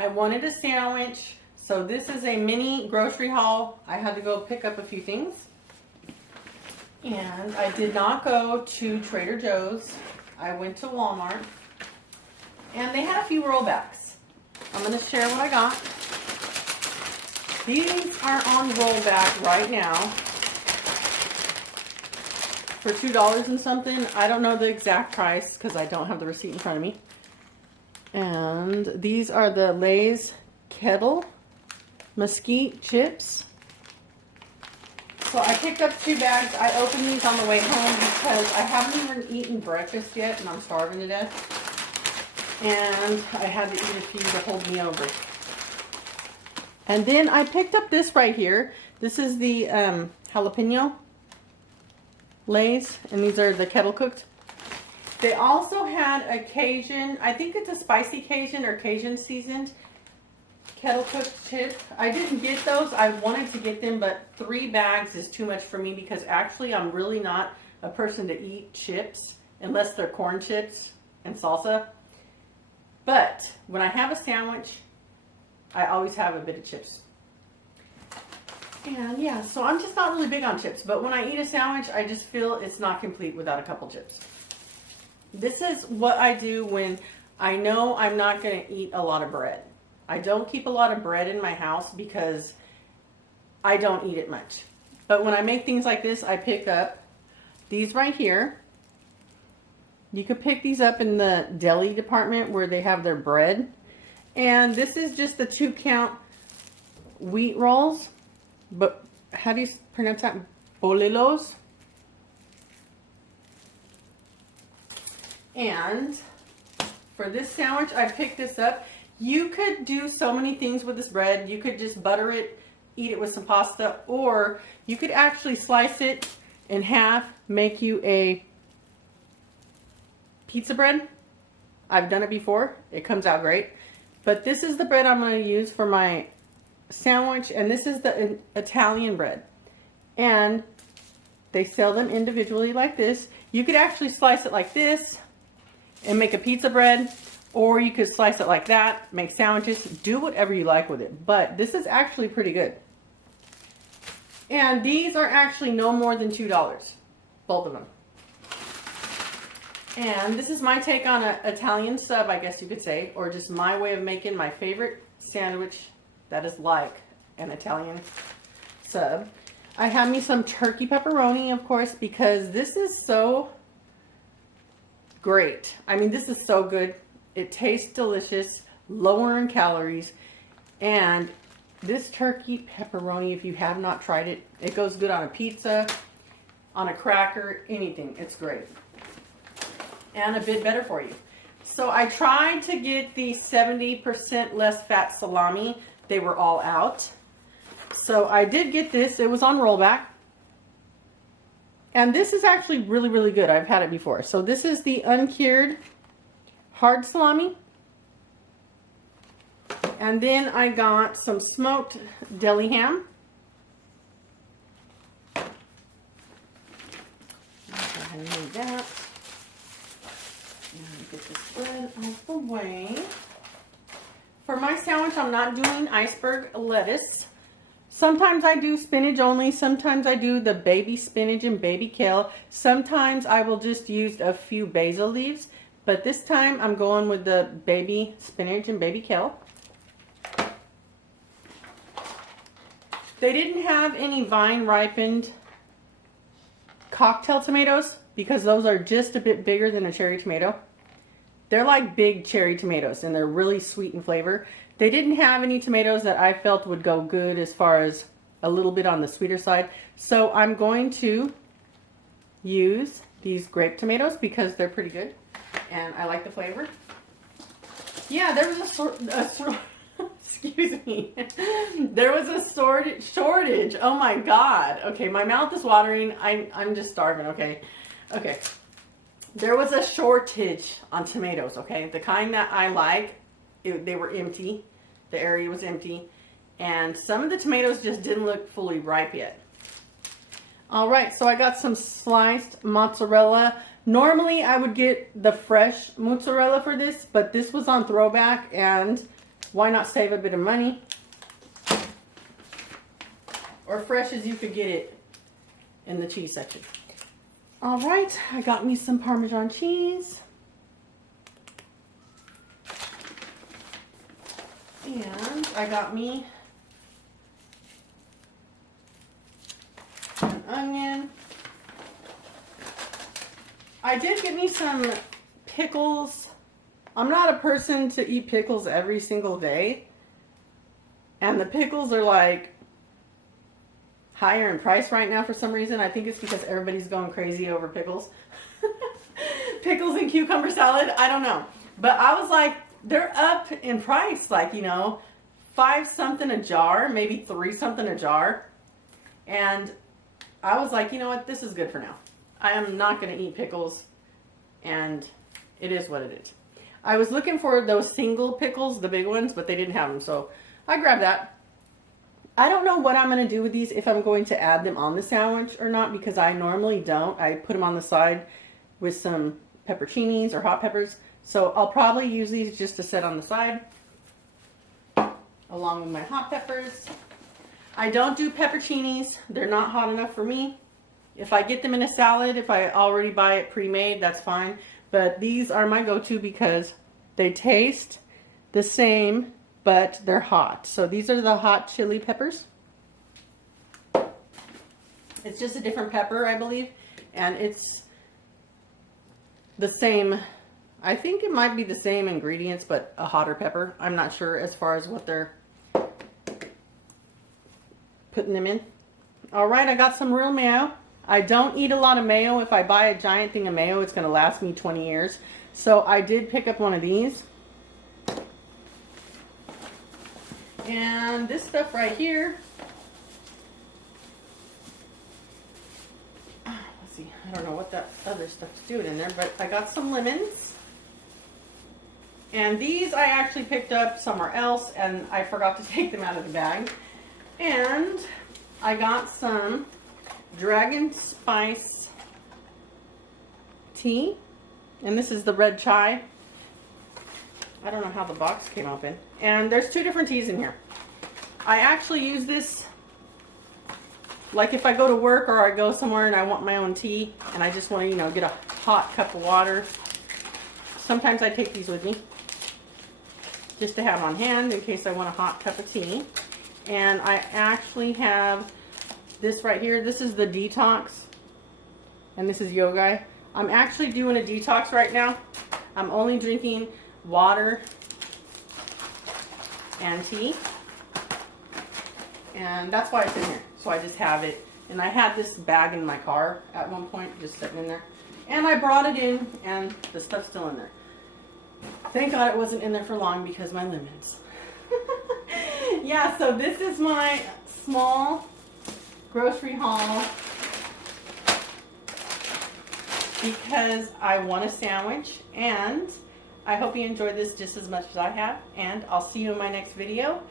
I wanted a sandwich. So this is a mini grocery haul. I had to go pick up a few things. And I did not go to Trader Joe's. I went to Walmart. And they had a few rollbacks. I'm going to share what I got. These are on rollback right now for $2 and something. I don't know the exact price because I don't have the receipt in front of me. And these are the Lay's Kettle Mesquite chips. So I picked up 2 bags. I opened these on the way home because I haven't even eaten breakfast yet and I'm starving to death. And I had to eat a few to hold me over. And then I picked up this right here. This is the jalapeno Lay's, and these are the kettle cooked. They also had a Cajun, I think it's a spicy Cajun or Cajun seasoned kettle cooked chip. I didn't get those. I wanted to get them, but 3 bags is too much for me because actually I'm really not a person to eat chips unless they're corn chips and salsa. But when I have a sandwich, I always have a bit of chips. And yeah, so I'm just not really big on chips, but when I eat a sandwich, I just feel it's not complete without a couple chips. This is what I do when I know I'm not going to eat a lot of bread. I don't keep a lot of bread in my house because I don't eat it much. But when I make things like this, I pick up these right here. You could pick these up in the deli department where they have their bread. And this is just the 2-count wheat rolls. But how do you pronounce that? Bolilos. And for this sandwich, I picked this up. You could do so many things with this bread. You could just butter it, eat it with some pasta, or you could actually slice it in half, make you a pizza bread. I've done it before. It comes out great. But this is the bread I'm going to use for my sandwich, and this is the Italian bread. And they sell them individually like this. You could actually slice it like this and make a pizza bread, or you could slice it like that, make sandwiches, do whatever you like with it. But this is actually pretty good. And these are actually no more than $2, both of them. And this is my take on an Italian sub, I guess you could say, or just my way of making my favorite sandwich that is like an Italian sub. I have me some turkey pepperoni, of course, because this is so great. I mean, this is so good. It tastes delicious, lower in calories, and this turkey pepperoni, if you have not tried it, it goes good on a pizza, on a cracker, anything. It's great. And a bit better for you. So I tried to get the 70% less fat salami. They were all out. So I did get this. It was on rollback. And this is actually really, really good. I've had it before. So this is the uncured hard salami. And then I got some smoked deli ham. Go ahead and move that. And get this bread out the way. For my sandwich, I'm not doing iceberg lettuce. Sometimes I do spinach only. Sometimes I do the baby spinach and baby kale. Sometimes I will just use a few basil leaves. But this time I'm going with the baby spinach and baby kale. They didn't have any vine ripened cocktail tomatoes because those are just a bit bigger than a cherry tomato. They're like big cherry tomatoes and they're really sweet in flavor. They didn't have any tomatoes that I felt would go good as far as a little bit on the sweeter side. So I'm going to use these grape tomatoes because they're pretty good and I like the flavor. Yeah, there was excuse me. There was a shortage. Oh my God. Okay, my mouth is watering. I'm just starving, okay? Okay. There was a shortage on tomatoes, okay? The kind that I like, they were empty. The area was empty. And some of the tomatoes just didn't look fully ripe yet. All right, so I got some sliced mozzarella. Normally, I would get the fresh mozzarella for this, but this was on throwback, and why not save a bit of money? Or fresh as you could get it in the cheese section. All right, I got me some Parmesan cheese. And I got me an onion. I did get me some pickles. I'm not a person to eat pickles every single day. And the pickles are like higher in price right now for some reason. I think it's because everybody's going crazy over pickles. Pickles and cucumber salad, I don't know. But I was like, they're up in price, like, you know, 5 something a jar, maybe 3 something a jar. And I was like, you know what, this is good for now. I am not going to eat pickles, and it is what it is. I was looking for those single pickles, the big ones, but they didn't have them, so I grabbed that. I don't know what I'm going to do with these, if I'm going to add them on the sandwich or not, because I normally don't. I put them on the side with some pepperoncinis or hot peppers. So I'll probably use these just to set on the side, along with my hot peppers. I don't do pepperoncinis. They're not hot enough for me. If I get them in a salad, if I already buy it pre-made, that's fine. But these are my go-to because they taste the same, but they're hot. So these are the hot chili peppers. It's just a different pepper, I believe. And it's the same, I think it might be the same ingredients, but a hotter pepper. I'm not sure as far as what they're putting them in. All right, I got some real mayo. I don't eat a lot of mayo. If I buy a giant thing of mayo, it's going to last me 20 years. So I did pick up one of these. And this stuff right here, let's see, I don't know what that other stuff's doing in there, but I got some lemons. And these I actually picked up somewhere else, and I forgot to take them out of the bag. And I got some dragon spice tea, and this is the red chai. I don't know how the box came open. And there's 2 different teas in here. I actually use this like if I go to work or I go somewhere and I want my own tea and I just want to, you know, get a hot cup of water. Sometimes I take these with me just to have on hand in case I want a hot cup of tea. And I actually have this right here. This is the detox, and this is yogai. I'm actually doing a detox right now. I'm only drinking water and tea, and that's why it's in here. So I just have it, and I had this bag in my car at one point just sitting in there, and I brought it in, and the stuff's still in there. Thank God it wasn't in there for long because my lemons. Yeah, so this is my small grocery haul because I want a sandwich, and I hope you enjoyed this just as much as I have, and I'll see you in my next video.